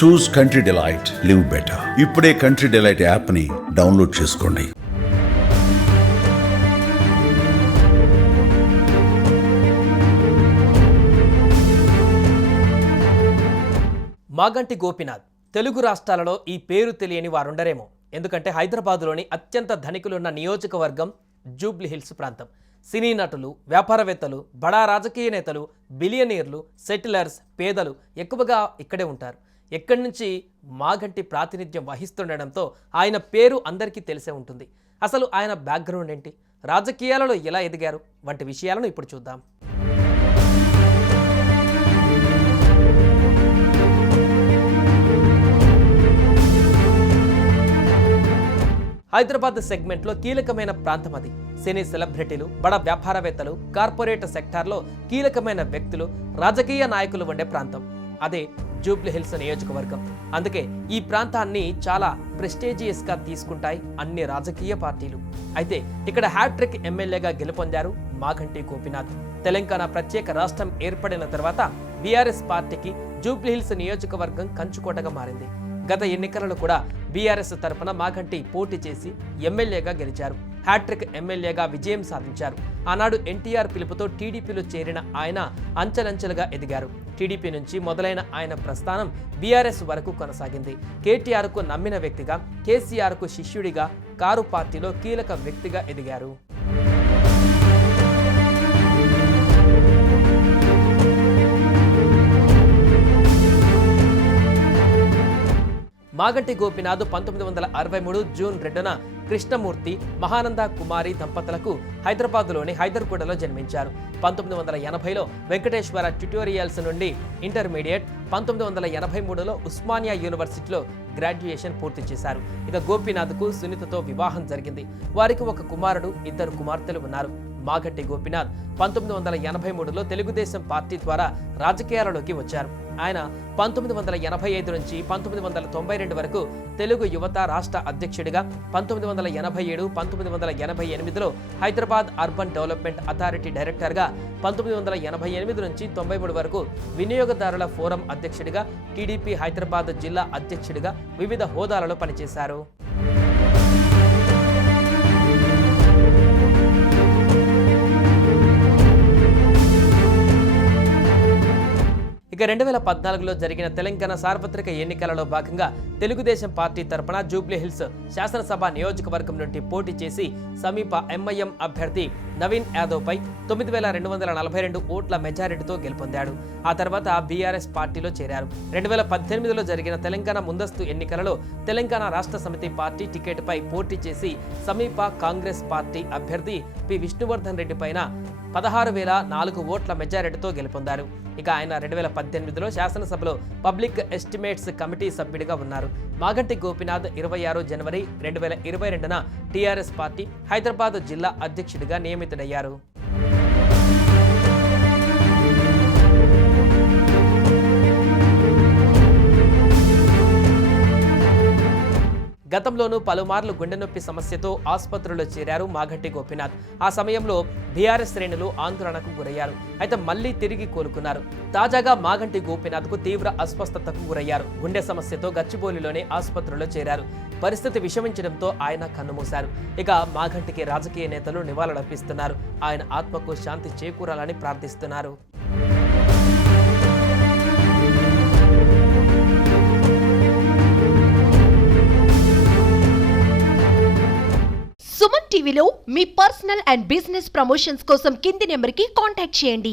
చూస్ country delight, live better. ఇప్పుడే country delight app ని download చేసుకోండి. మాగంటి గోపీనాథ్ తెలుగు రాష్ట్రాలలో ఈ పేరు తెలియని వారుండరేమో. ఎందుకంటే హైదరాబాదులోని అత్యంత ధనికులున్న నియోజకవర్గం జూబ్లీహిల్స్ ప్రాంతం. సినీ నటులు, వ్యాపారవేత్తలు, బడా రాజకీయ నేతలు, బిలియనీర్లు, సెటిలర్స్, పేదలు ఎక్కువగా ఇక్కడే ఉంటారు. ఎక్కడి నుంచి మాగంటి ప్రాతినిధ్యం వహిస్తుండడంతో ఆయన పేరు అందరికీ తెలిసే ఉంటుంది. అసలు ఆయన బ్యాక్గ్రౌండ్ ఏంటి, రాజకీయాలలో ఎలా ఎదిగారు వంటి విషయాలను ఇప్పుడు చూద్దాం. హైదరాబాద్ సెగ్మెంట్లో కీలకమైన ప్రాంతం అది. సినీ సెలబ్రిటీలు, బడా వ్యాపారవేత్తలు, కార్పొరేట్ సెక్టార్లో కీలకమైన వ్యక్తులు, రాజకీయ నాయకులు ఉండే ప్రాంతం అదే జూబ్లీహిల్స్ నియోజకవర్గం. అందుకే ఈ ప్రాంతాన్ని చాలా ప్రెస్టీజియస్గా తీసుకుంటాయి అన్ని రాజకీయ పార్టీలు. అయితే ఇక్కడ హ్యాట్రిక్ ఎమ్మెల్యేగా గెలుపొందారు మాగంటి గోపీనాథ్. తెలంగాణ ప్రత్యేక రాష్ట్రం ఏర్పడిన తర్వాత బీఆర్ఎస్ పార్టీకి జూబ్లీహిల్స్ నియోజకవర్గం కంచుకోటగా మారింది. గత ఎన్నికలలో కూడా బీఆర్ఎస్ తరఫున మాగంటి పోటీ చేసి ఎమ్మెల్యేగా గెలిచారు. హ్యాట్రిక్ ఎమ్మెల్యేగా విజయం సాధించారు. ఆనాడు ఎన్టీఆర్ పిలుపుతో టీడీపీలో చేరిన ఆయన అంచెలంచెలుగా ఎదిగారు. టీడీపీ నుంచి మొదలైన ఆయన ప్రస్థానం బీఆర్ఎస్ వరకు కొనసాగింది. కేటీఆర్కు నమ్మిన వ్యక్తిగా, కేసీఆర్కు శిష్యుడిగా, కారు పార్టీలో కీలక వ్యక్తిగా ఎదిగారు. మాగంటి గోపీనాథ్ 1963 జూన్ 2న కృష్ణమూర్తి, మహానంద కుమారి దంపతులకు హైదరాబాద్లోని హైదర్గూడలో జన్మించారు. 1980లో వెంకటేశ్వర ట్యుటోరియల్స్ నుండి ఇంటర్మీడియట్, 1983లో ఉస్మానియా యూనివర్సిటీలో గ్రాడ్యుయేషన్ పూర్తి చేశారు. ఇక గోపీనాథ్కు సునీతతో వివాహం జరిగింది. వారికి ఒక కుమారుడు, 2 కుమార్తెలు ఉన్నారు. మాగంటి గోపీనాథ్ 1983లో తెలుగుదేశం పార్టీ ద్వారా రాజకీయాలలోకి వచ్చారు. ఆయన 1985 నుంచి 1992 వరకు తెలుగు యువత రాష్ట్ర అధ్యక్షుడిగా, 1987, 1988లో హైదరాబాద్ అర్బన్ డెవలప్మెంట్ అథారిటీ డైరెక్టర్గా, 1988 నుంచి 93 వరకు వినియోగదారుల ఫోరం అధ్యక్షుడిగా, టీడీపీ హైదరాబాద్ జిల్లా అధ్యక్షుడిగా వివిధ హోదాలలో పనిచేశారు. ఇక 2014లో జరిగిన తెలంగాణ సార్వత్రిక ఎన్నికలలో భాగంగా తెలుగుదేశం పార్టీ తరపున జూబ్లీహిల్స్ శాసనసభ నియోజకవర్గం నుండి పోటీ చేసి సమీప ఎంఐఎం అభ్యర్థి నవీన్ యాదవ్పై 9242 ఓట్ల మెజారిటీతో గెలుపొందాడు. ఆ తర్వాత బీఆర్ఎస్ పార్టీలో చేరారు. 2018లో జరిగిన తెలంగాణ ముందస్తు ఎన్నికలలో తెలంగాణ రాష్ట్ర సమితి పార్టీ టికెట్పై పోటీ చేసి సమీప కాంగ్రెస్ పార్టీ అభ్యర్థి పి విష్ణువర్ధన్ రెడ్డి పైన 16,004 ఓట్ల మెజారిటీతో గెలుపొందారు. ఇక ఆయన 2018లో శాసనసభలో పబ్లిక్ ఎస్టిమేట్స్ కమిటీ సభ్యుడిగా ఉన్నారు. మాగంటి గోపీనాథ్ 26 జనవరి 2022న టీఆర్ఎస్ పార్టీ హైదరాబాద్ జిల్లా అధ్యక్షుడిగా నియమితుడయ్యారు. గతంలోనూ పలుమార్లు గుండె నొప్పి సమస్యతో ఆసుపత్రిలో చేరారు మాగంటి గోపీనాథ్. ఆ సమయంలో బీఆర్ఎస్ శ్రేణులు ఆందోళనకు గురయ్యారు. అయితే మళ్లీ తిరిగి కోలుకున్నారు. తాజాగా మాగంటి గోపీనాథ్కు తీవ్ర అస్వస్థతకు గురయ్యారు. గుండె సమస్యతో గచ్చిబౌలిలోనే ఆసుపత్రిలో చేరారు. పరిస్థితి విషమించడంతో ఆయన కన్నుమూశారు. ఇక మాగంటికి రాజకీయ నేతలు నివాళులర్పిస్తున్నారు. ఆయన ఆత్మకు శాంతి చేకూరాలని ప్రార్థిస్తున్నారు. సుమన్ టీవీలో మీ పర్సనల్ అండ్ బిజినెస్ ప్రమోషన్స్ కోసం కింది నెంబర్కి కాంటాక్ట్ చేయండి.